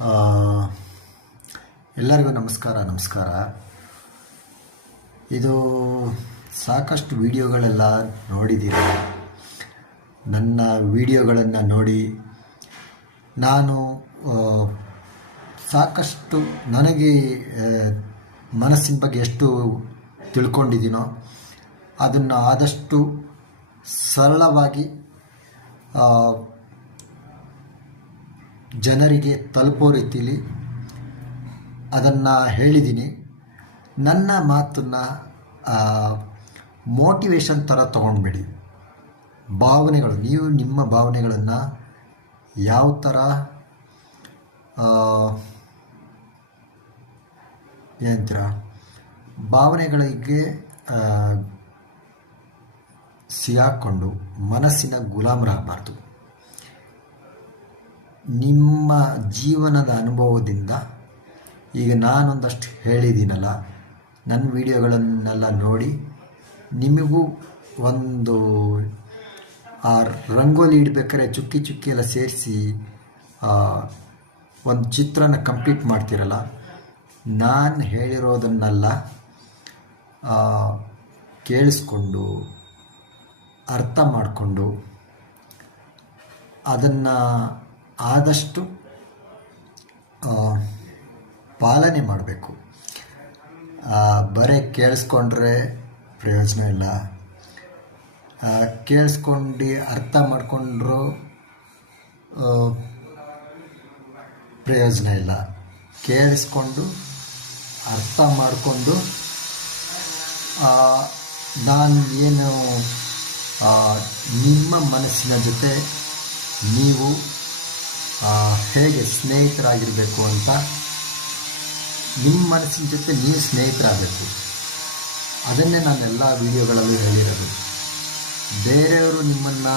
ಆ, ಎಲ್ಲರಿಗೂ ನಮಸ್ಕಾರ. ಇದು ಸಾಕಷ್ಟು ವಿಡಿಯೋಗಳೆಲ್ಲ ನೋಡಿದ್ದೀರ. ನನ್ನ ವಿಡಿಯೋಗಳನ್ನು ನೋಡಿ ನಾನು ಸಾಕಷ್ಟು ನನಗೆ ಮನಸ್ಸಿನ ಬಗ್ಗೆ ಎಷ್ಟು ತಿಳ್ಕೊಂಡಿದ್ದೀನೋ ಅದನ್ನು ಆದಷ್ಟು ಸರಳವಾಗಿ ಜನರಿಗೆ ತಲುಪೋ ರೀತಿಯಲ್ಲಿ ಅದನ್ನು ಹೇಳಿದ್ದೀನಿ. ನನ್ನ ಮಾತನ್ನು ಮೋಟಿವೇಶನ್ ಥರ ತೊಗೊಂಡ್ಬೇಡಿ. ಭಾವನೆಗಳು, ನೀವು ನಿಮ್ಮ ಭಾವನೆಗಳನ್ನು ಯಾವ ಥರ ಏನಂತೀರ, ಭಾವನೆಗಳಿಗೆ ಸಿಗಾಕ್ಕೊಂಡು ಮನಸ್ಸಿನ ಗುಲಾಮರಾಗಬಾರ್ದು. ನಿಮ್ಮ ಜೀವನದ ಅನುಭವದಿಂದ ಈಗ ನಾನೊಂದಷ್ಟು ಹೇಳಿದ್ದೀನಲ್ಲ, ನನ್ನ ವಿಡಿಯೋಗಳನ್ನೆಲ್ಲ ನೋಡಿ ನಿಮಗೂ ಒಂದು ಆ ರಂಗೋಲಿ ಇಡಬೇಕಾದ್ರೆ ಚುಕ್ಕಿ ಎಲ್ಲ ಸೇರಿಸಿ ಒಂದು ಚಿತ್ರನ ಕಂಪ್ಲೀಟ್ ಮಾಡ್ತಿರಲ್ಲ, ನಾನು ಹೇಳಿರೋದನ್ನೆಲ್ಲ ಕೇಳಿಸ್ಕೊಂಡು ಅರ್ಥ ಮಾಡಿಕೊಂಡು ಅದನ್ನು ಆದಷ್ಟು ಪಾಲನೆ ಮಾಡಬೇಕು. ಬರೀ ಕೇಳಿಸ್ಕೊಂಡ್ರೆ ಪ್ರಯೋಜನ ಇಲ್ಲ, ಕೇಳಿಸ್ಕೊಂಡು ಅರ್ಥ ಮಾಡಿಕೊಂಡ್ರೂ ಪ್ರಯೋಜನ ಇಲ್ಲ. ಕೇಳಿಸ್ಕೊಂಡು ಅರ್ಥ ಮಾಡಿಕೊಂಡು ನಾನು ಏನು ನಿಮ್ಮ ಮನಸ್ಸಿನ ಜೊತೆ ನೀವು ಹೇಗೆ ಸ್ನೇಹಿತರಾಗಿರಬೇಕು ಅಂತ, ನಿಮ್ಮ ಮನಸ್ಸಿನ ಜೊತೆ ನೀವು ಸ್ನೇಹಿತರಾಗಬೇಕು. ಅದನ್ನೇ ನಾನೆಲ್ಲ ವಿಡಿಯೋಗಳಲ್ಲಿ ಹೇಳಿರೋದು. ಬೇರೆಯವರು ನಿಮ್ಮನ್ನು